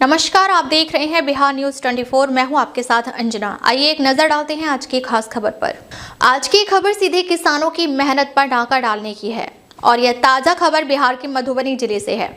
नमस्कार, आप देख रहे हैं बिहार न्यूज 24। मैं हूं आपके साथ अंजना। आइए एक नजर डालते हैं आज की खास खबर पर। आज की खबर सीधे किसानों की मेहनत पर डाका डालने की है और यह ताजा खबर बिहार के मधुबनी जिले से है।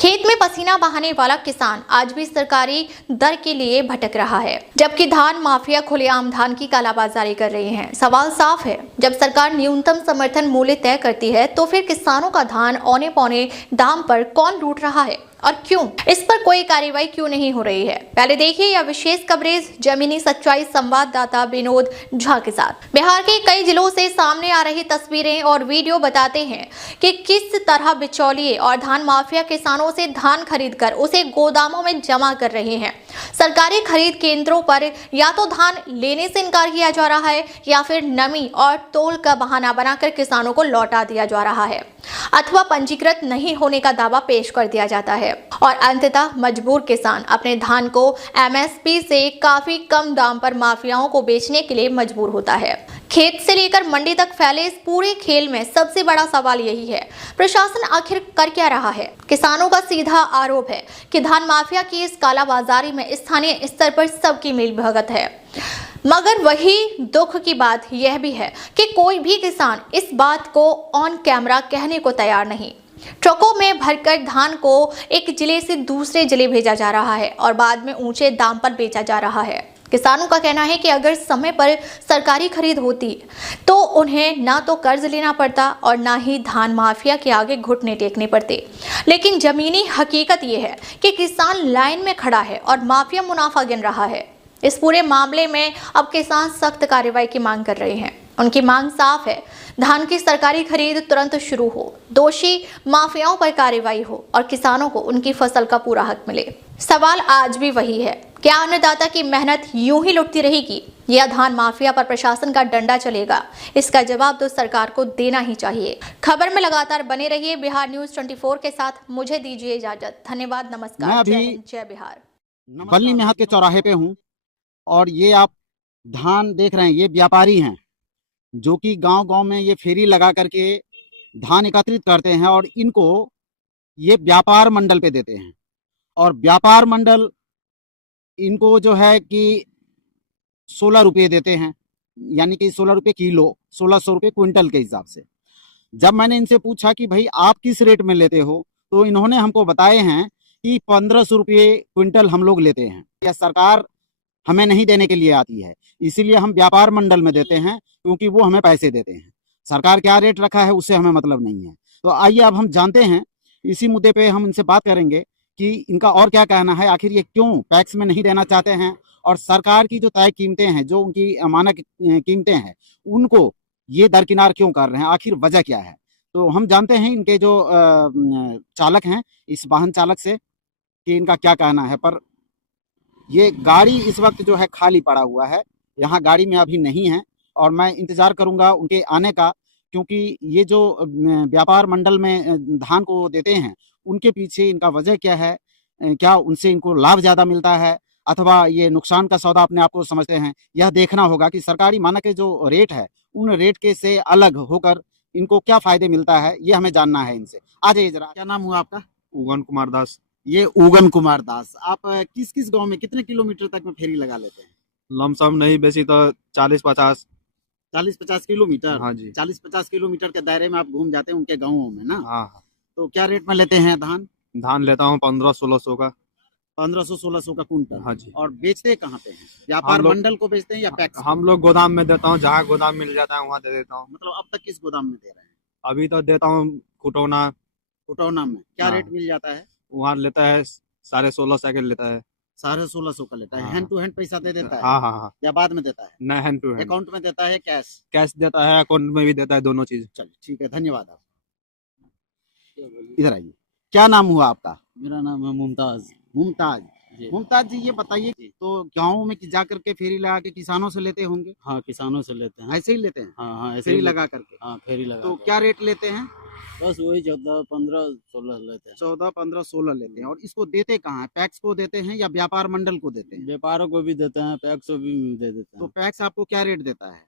खेत में पसीना बहाने वाला किसान आज भी सरकारी दर के लिए भटक रहा है, जबकि धान माफिया खुलेआम धान की कालाबाजारी कर रहे हैं। सवाल साफ है, जब सरकार न्यूनतम समर्थन मूल्य तय करती है तो फिर किसानों का धान औने पौने दाम पर कौन लूट रहा है और क्यों? इस पर कोई कार्रवाई क्यों नहीं हो रही है? पहले देखिए यह विशेष कवरेज जमीनी सच्चाई संवाददाता विनोद झा के साथ। बिहार के कई जिलों से सामने आ रही तस्वीरें और वीडियो बताते हैं कि किस तरह बिचौलिए और धान माफिया किसानों से धान खरीदकर उसे गोदामों में जमा कर रहे हैं। सरकारी खरीद केंद्रों पर या तो धान लेने से इनकार किया जा रहा है या फिर नमी और तोल का बहाना बनाकर किसानों को लौटा दिया जा रहा है, अथवा पंजीकृत नहीं होने का दावा पेश कर दिया जाता है और अंततः मजबूर किसान अपने धान को एमएसपी से काफी कम दाम पर माफियाओं को बेचने के लिए मजबूर होता है। खेत से लेकर मंडी तक फैले इस पूरे खेल में सबसे बड़ा सवाल यही है, प्रशासन आखिर कर क्या रहा है? किसानों का सीधा आरोप है कि धान माफिया की इस कालाबाजारी में स्थानीय स्तर पर सबकी मिलीभगत है, मगर वही दुख की बात यह भी है कि कोई भी किसान इस बात को ऑन कैमरा कहने को तैयार नहीं। ट्रकों में भरकर धान को एक जिले से दूसरे जिले भेजा जा रहा है और बाद में ऊंचे दाम पर बेचा जा रहा है। किसानों का कहना है कि अगर समय पर सरकारी खरीद होती तो उन्हें ना तो कर्ज लेना पड़ता और ना ही धान माफिया के आगे घुटने टेकने पड़ते। लेकिन जमीनी हकीकत यह है कि किसान लाइन में खड़ा है और माफिया मुनाफा गिन रहा है। इस पूरे मामले में अब किसान सख्त कार्रवाई की मांग कर रहे हैं। उनकी मांग साफ है, धान की सरकारी खरीद तुरंत शुरू हो, दोषी माफियाओं पर कार्रवाई हो और किसानों को उनकी फसल का पूरा हक मिले। सवाल आज भी वही है, क्या अन्नदाता की मेहनत यूं ही लुटती रहेगी या धान माफिया पर प्रशासन का डंडा चलेगा? इसका जवाब तो सरकार को देना ही चाहिए। खबर में लगातार बने रहिए बिहार न्यूज 24 के साथ। मुझे दीजिए इजाजत। धन्यवाद, नमस्कार, जय हिंद, जय बिहार। बल्ली महत के चौराहे पे हूँ और ये आप धान देख रहे हैं, ये व्यापारी हैं जो कि गांव-गांव में ये फेरी लगा करके धान एकत्रित करते हैं और इनको ये व्यापार मंडल पे देते हैं और व्यापार मंडल इनको जो है कि 16 रुपये देते हैं, यानी कि 16 रुपये किलो, 1600 रुपये क्विंटल के हिसाब से। जब मैंने इनसे पूछा कि भाई आप किस रेट में लेते हो, तो इन्होंने हमको बताए हैं कि 1500 रुपये क्विंटल हम लोग लेते हैं। यह सरकार हमें नहीं देने के लिए आती है, इसीलिए हम व्यापार मंडल में देते हैं क्योंकि वो हमें पैसे देते हैं। सरकार क्या रेट रखा है उससे हमें मतलब नहीं है। तो आइए अब हम जानते हैं, इसी मुद्दे पे हम इनसे बात करेंगे कि इनका और क्या कहना है, आखिर ये क्यों पैक्स में नहीं देना चाहते हैं और सरकार की जो तय कीमतें हैं, जो उनकी मानक कीमतें हैं, उनको ये दरकिनार क्यों कर रहे हैं, आखिर वजह क्या है? तो हम जानते हैं इनके जो चालक हैं, इस वाहन चालक से कि इनका क्या कहना है। पर ये गाड़ी इस वक्त जो है खाली पड़ा हुआ है, यहाँ गाड़ी में अभी नहीं है और मैं इंतज़ार करूँगा उनके आने का, क्योंकि ये जो व्यापार मंडल में धान को देते हैं, उनके पीछे इनका वजह क्या है? क्या उनसे इनको लाभ ज़्यादा मिलता है अथवा ये नुकसान का सौदा अपने आप को समझते हैं? यह देखना होगा कि सरकारी मानक के जो रेट है, उन रेट के से अलग होकर इनको क्या फ़ायदे मिलता है, ये हमें जानना है इनसे। आ जाइए ज़रा, क्या नाम हुआ आपका? उगन कुमार दास। ये उगन कुमार दास। आप किस-किस गाँव में कितने किलोमीटर तक में फेरी लगा लेते हैं? लमसम नहीं बेची तो 40-50। 40-50 किलोमीटर? हाँ जी। 40-50 किलोमीटर के दायरे में आप घूम जाते हैं उनके गाँवों में ना? हाँ, तो क्या रेट में लेते हैं धान? धान लेता हूँ 1500-1600 का। 1500-1600 का कुंटल? हाँ जी। और बेचते कहाँ पे हैं? व्यापार लोग मंडल को बेचते हैं या पैक्स को? हम लोग गोदाम में देता हूँ, जहाँ गोदाम मिल जाता है वहाँ दे देता हूँ। मतलब अब तक किस गोदाम में दे रहे हैं? अभी तो देता हूँ खुटौना, खुटौना में। क्या हाँ। रेट मिल जाता है? वहाँ लेता है 1650 साइकिल लेता है। 1650 का लेता है। हाँ। हैंड टू हैंड पैसा दे देता है? हाँ, हाँ, हाँ। या बाद में देता है? नहीं, हैंड टू हैंड। अकाउंट में देता है कैश? कैश देता है, अकाउंट में भी देता है, दोनों चीज़। चलिए ठीक है, धन्यवाद आप। इधर आइए, क्या नाम हुआ आपका? मेरा नाम है मुमताज। मुमताज। जी। मुमताज जी ये बताइए, तो गाँव में जा करके फेरी लगा के किसानों से लेते होंगे? हाँ, किसानों से लेते हैं। ऐसे ही लेते हैं? हाँ हाँ, ऐसे फेरी ही लगा करके? हाँ, फेरी लगा तो के। क्या रेट लेते हैं? बस वही 14, 15, 16 लेते हैं। 14, 15, 16 लेते हैं। और इसको देते कहाँ है? पैक्स को देते हैं या व्यापार मंडल को देते हैं? व्यापारों को भी देते हैं, पैक्स को भी दे देते तो हैं। पैक्स आपको क्या रेट देता है?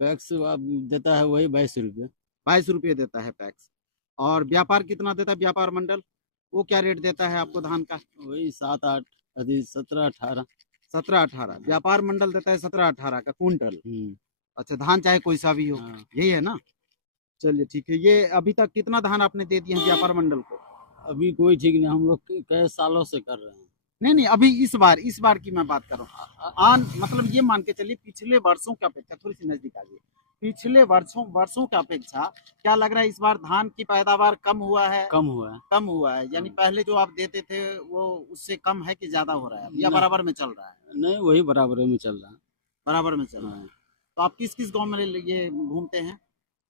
पैक्स आप देता है वही 22 रुपये। 22 रुपये देता है पैक्स। और व्यापार कितना देता है व्यापार मंडल? वो क्या रेट देता है आपको धान का? वही 7, 8। अभी 17-18। 17-18 व्यापार मंडल देता है 17-18 का कुंटल। हम्म, अच्छा, धान चाहे कोई सा भी हो, हाँ। यही है ना। चलिए ठीक है। ये अभी तक कितना धान आपने दे दिए हैं व्यापार मंडल को? अभी कोई ठीक नहीं, हम लोग कई सालों से कर रहे हैं। नहीं नहीं, अभी इस बार की मैं बात कर रहा हूँ। मतलब ये मान के चलिए पिछले वर्षों की अपेक्षा, थोड़ी सी नजदीक आ जाइए, पिछले वर्षों की अपेक्षा क्या लग रहा है इस बार धान की पैदावार कम हुआ है? कम हुआ है। कम हुआ है, यानी पहले जो आप देते थे वो उससे कम है कि ज्यादा हो रहा है या नहीं। बराबर में चल रहा है? नहीं, वही बराबर में चल रहा है। बराबर में चल रहा है। हाँ। तो आप किस किस गांव में ये घूमते हैं?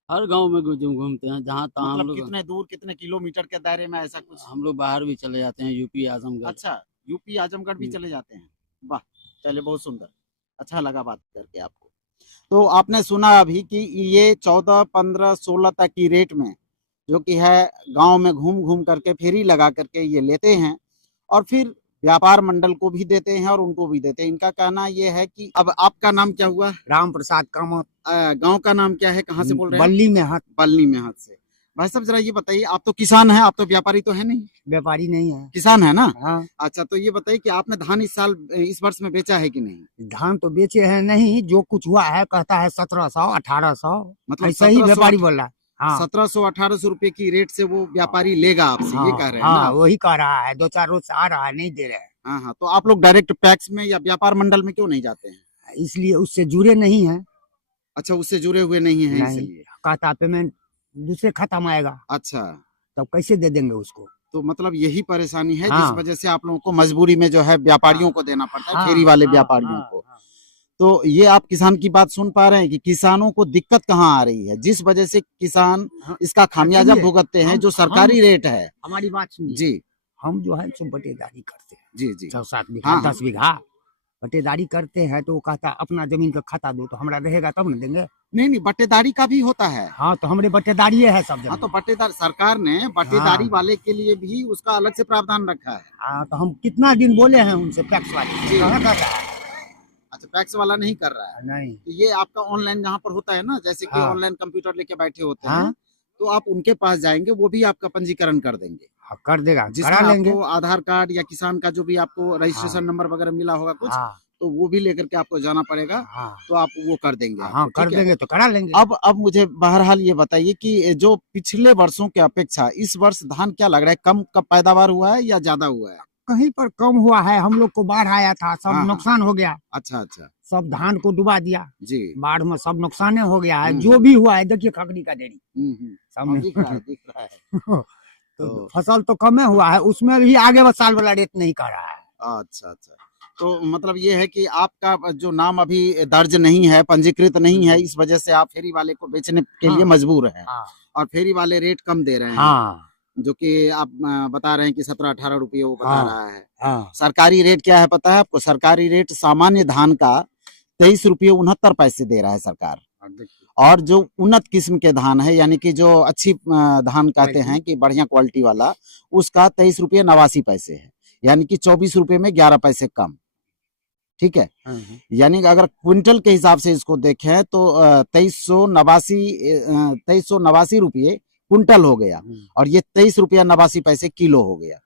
हर गांव में घूमते हैं, जहाँ तहाँ हम मतलब लोग। कितने दूर, कितने किलोमीटर के दायरे में, ऐसा कुछ? हम लोग बाहर भी चले जाते हैं, यूपी आजमगढ़। अच्छा, यूपी आजमगढ़ भी चले जाते हैं। वाह, चलिए बहुत सुंदर, अच्छा लगा बात करके आपको। तो आपने सुना अभी कि ये 14, 15, 16 तक की रेट में जो कि है गांव में घूम घूम करके फेरी लगा करके ये लेते हैं और फिर व्यापार मंडल को भी देते हैं और उनको भी देते हैं। इनका कहना ये है कि अब आपका नाम क्या हुआ? राम प्रसाद कामत, गांव का नाम क्या है, कहाँ से बोल रहे हैं? बल्ली में हाथ। बल्ली में हाथ से। भाई साहब जरा ये बताइए, आप तो किसान हैं, आप तो व्यापारी तो है नहीं, व्यापारी नहीं है। किसान है ना? हाँ, अच्छा, तो ये बताइए कि आपने धान इस वर्ष में बेचा है कि नहीं? धान तो बेचे हैं नहीं, जो कुछ हुआ है कहता है 1700, 1800, मतलब ऐसा ही व्यापारी बोल रहा है। हाँ 1700-1800 रुपए की रेट से वो व्यापारी लेगा आपसे, ये कह रहे हैं हाँ, ना? वही कह रहा है, 2-4 रोज से आ रहा है, नहीं दे रहे हैं। हाँ हाँ, तो आप लोग डायरेक्ट पैक्स में या व्यापार मंडल में क्यों नहीं जाते हैं? इसलिए उससे जुड़े नहीं है। अच्छा, उससे जुड़े हुए नहीं है नहीं, इसलिए। कहता पेमेंट दूसरे खाता में आएगा, अच्छा, तब कैसे दे देंगे उसको। तो मतलब यही परेशानी है हाँ। जिस वजह से आप लोगों को मजबूरी में जो है व्यापारियों को देना पड़ता है, हाँ, फेरी वाले हाँ, व्यापारियों हाँ, को। हाँ। तो ये आप किसान की बात सुन पा रहे हैं कि किसानों को दिक्कत कहाँ आ रही है, जिस वजह से किसान हाँ, इसका खामियाजा सुनिए, भुगतते हैं, हम- जो सरकारी रेट है। हमारी बात सुनिए। जी हम जो है सो बटेदारी करते हैं, जी जी। 6-7 बीघा, हाँ, 10 बीघा बटेदारी करते हैं, तो वो कहता है अपना जमीन का खाता दो, तो हमारा रहेगा तब न देंगे। नहीं नहीं, बटेदारी का भी होता है। हाँ, तो हमारे बटेदारी है सब हाँ, तो जगह। बटेदार सरकार ने बटेदारी हाँ। वाले के लिए भी उसका अलग से प्रावधान रखा है। हाँ, तो हम कितना दिन बोले हैं उनसे, टैक्स वाले जी। कहाँ कर रहा है। अच्छा, पैक्स वाला नहीं कर रहा है। नहीं। तो ये आपका ऑनलाइन जहाँ पर होता है ना, जैसे कि हाँ। ऑनलाइन कंप्यूटर लेके बैठे होते हाँ। हैं, तो आप उनके पास जाएंगे, वो भी आपका पंजीकरण कर देंगे, हाँ, कर देगा, जिसमें करा लेंगे। आपको आधार कार्ड या किसान का जो भी आपको रजिस्ट्रेशन नंबर वगैरह मिला होगा कुछ, हाँ, तो वो भी लेकर के आपको जाना पड़ेगा, हाँ, तो आप वो कर देंगे। हाँ, आपको, कर ठीक है? देंगे तो करा लेंगे। अब मुझे बहरहाल ये बताइए कि जो पिछले वर्षों की अपेक्षा इस वर्ष धान क्या लग रहा है, कम का पैदावार हुआ है या ज्यादा हुआ है? कहीं पर कम हुआ है, हम लोग को बाढ़ आया था, सब हाँ। नुकसान हो गया, अच्छा अच्छा, सब धान को डुबा दिया, जी। बाढ़ में सब नुकसान हो गया है। हम्म। जो भी हुआ है, देखिए खगड़ी का डेरी हाँ, सामने। दिख रहा है, दिख रहा है। तो फसल तो कम हुआ है, उसमें भी आगे साल वाला रेट नहीं कर रहा है। अच्छा अच्छा, तो मतलब ये है कि आपका जो नाम अभी दर्ज नहीं है, पंजीकृत नहीं है, इस वजह से आप फेरी वाले को बेचने के लिए हाँ। मजबूर हैं, हाँ, और फेरी वाले रेट कम दे रहे हैं। हाँ, जो कि आप बता रहे हैं कि 17-18 रुपये वो बता हाँ। रहा है। हाँ, सरकारी रेट क्या है पता है आपको? सरकारी रेट सामान्य धान का 23 रुपये 69 पैसे दे रहा है सरकार, और जो उन्नत किस्म के धान है, यानी कि जो अच्छी धान कहते हैं कि बढ़िया क्वालिटी वाला, उसका 23 रुपये 89 पैसे है, यानी कि 24 रुपये में 11 पैसे कम। ठीक है, यानी कि अगर क्विंटल के हिसाब से इसको देखें तो 2389 रुपये क्विंटल हो गया, और ये 23 रुपया 89 पैसे किलो हो गया।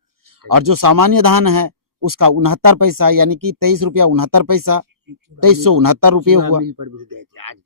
और जो सामान्य धान है उसका 69 पैसा, यानी कि 23 रुपया 69 पैसा, 2369 रुपये हुआ। मिल पर भी गए थे आज,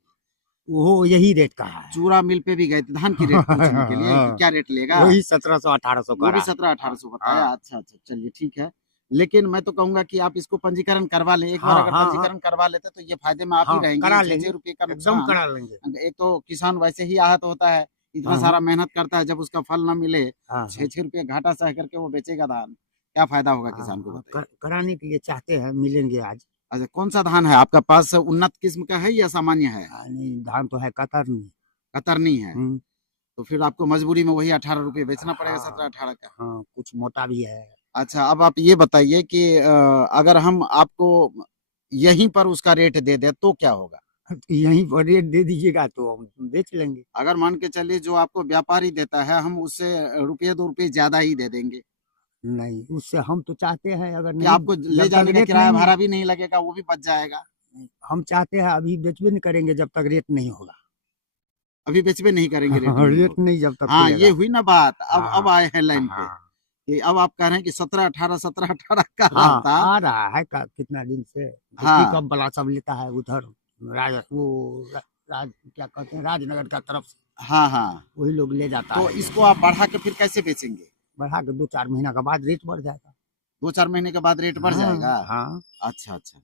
वो यही रेट का है। चूरा मिल पे भी गए थे धान की रेट पूछने के लिए कि क्या रेट लेगा, वही 1700-1800 वो का भी रहा। 17-1800 बताया। हाँ। अच्छा अच्छा, चलिए ठीक है, लेकिन मैं तो कहूंगा कि आप इसको पंजीकरण करवा लें एक बार। हाँ, अगर हाँ, पंजीकरण करवा लेते तो ये फायदे में आप हाँ, ही रहेंगे। करा 6 लेंगे। रुपये का एकदम नुकसान, करा लेंगे। एक तो किसान वैसे ही आहत होता है, इतना हाँ, सारा मेहनत करता है, जब उसका फल ना मिले, हाँ, 6 रुपये घाटा सह करके वो बेचेगा धान, क्या फायदा होगा किसान को हाँ, बताइए? कराने के लिए चाहते हैं, मिलेंगे आज। अच्छा, कौन सा धान है आपका पास, उन्नत किस्म का है या सामान्य है? नहीं, धान तो है कतरनी। कतरनी है, हम्म, तो फिर आपको मजबूरी में वही 18 रुपये बेचना पड़ेगा, हाँ। 17-18 का। हाँ, कुछ मोटा भी है। अच्छा, अब आप ये बताइए कि अगर हम आपको यहीं पर उसका रेट दे दे तो क्या होगा? यहीं पर रेट दे दीजिएगा तो हम बेच लेंगे। अगर मान के चलिए जो आपको व्यापारी देता है, हम उससे रुपये 2 रुपये ज्यादा ही दे देंगे, नहीं, उससे हम तो चाहते हैं, अगर कि नहीं आपको ले जब जाने तक का रेट किराया नहीं भाड़ा भी नहीं लगेगा, वो भी बच जाएगा। हम चाहते हैं अभी बेचबे नहीं करेंगे जब तक रेट नहीं होगा। अभी बेचबे नहीं करेंगे, रेट नहीं रेट होगा। नहीं जब तक हाँ, खुलेगा। ये हुई ना बात। अब हाँ, आए हैं लाइन पे। हाँ, कि अब आप कह रहे हैं कि 17-18 का हाँ रहा था। आ रहा है कितना दिन से हाँ। पिकअप वाला सब लेता है उधर क्या कहते हैं राजनगर का तरफ से हाँ हाँ, वही लोग ले जाता तो है। इसको आप बढ़ा के फिर कैसे बेचेंगे? बढ़ा के 2-4 महीना के बाद रेट बढ़ जाएगा। 2-4 महीने के बाद रेट बढ़ हाँ, जाएगा? हाँ अच्छा अच्छा,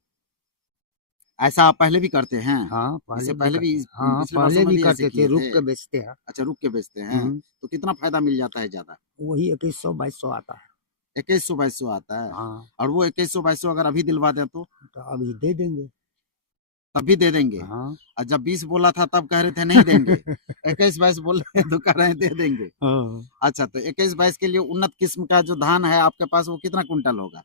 ऐसा आप पहले भी करते हैं? हाँ इससे पहले भी हाँ पिछले पहले वर्षों में भी भी ऐसे करते किए थे, रुक थे? के बेचते हैं। अच्छा, रुक के बेचते हैं, तो कितना फायदा मिल जाता है ज्यादा? वही 2100-2200 आता है। 2100-2200 आता है? हाँ और वो 2100-2200 अगर अभी दिलवा दें तो तो अभी दे देंगे। तब भी दे देंगे? हाँ और जब 20 बोला था तब कह रहे थे नहीं देंगे, 21-22 बोल रहे हैं तो कह रहे हैं दे देंगे। हाँ। अच्छा, तो 21-22 के लिए उन्नत किस्म का जो धान है आपके पास वो कितना कुंटल होगा?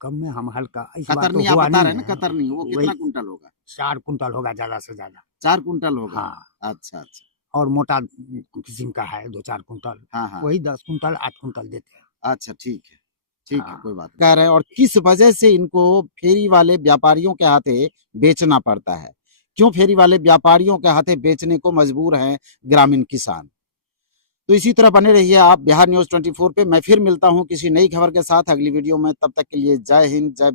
कम में हम हल्का इस बार तो कतरनी आप हुआ बता नहीं रहे हैं ना, है। कतरनी वो कितना वही कुंटल होगा? 4 कुंटल होगा ज्यादा से ज्यादा। 4 कुंटल होगा? हाँ अच्छा अच्छा, और मोटा किस्म का है 2-4 कुंटल, हाँ हाँ, वही 10 कुंटल 8 कुंटल देते हैं। अच्छा ठीक है, ठीक है, हाँ। कोई बात नहीं। कह रहे हैं और किस वजह से इनको फेरी वाले व्यापारियों के हाथे बेचना पड़ता है? क्यों फेरी वाले व्यापारियों के हाथे बेचने को मजबूर हैं ग्रामीण किसान? तो इसी तरह बने रहिए आप बिहार न्यूज़ 24 पे। मैं फिर मिलता हूं किसी नई खबर के साथ अगली वीडियो में। तब तक के लिए जय हिंद, जय बिहार।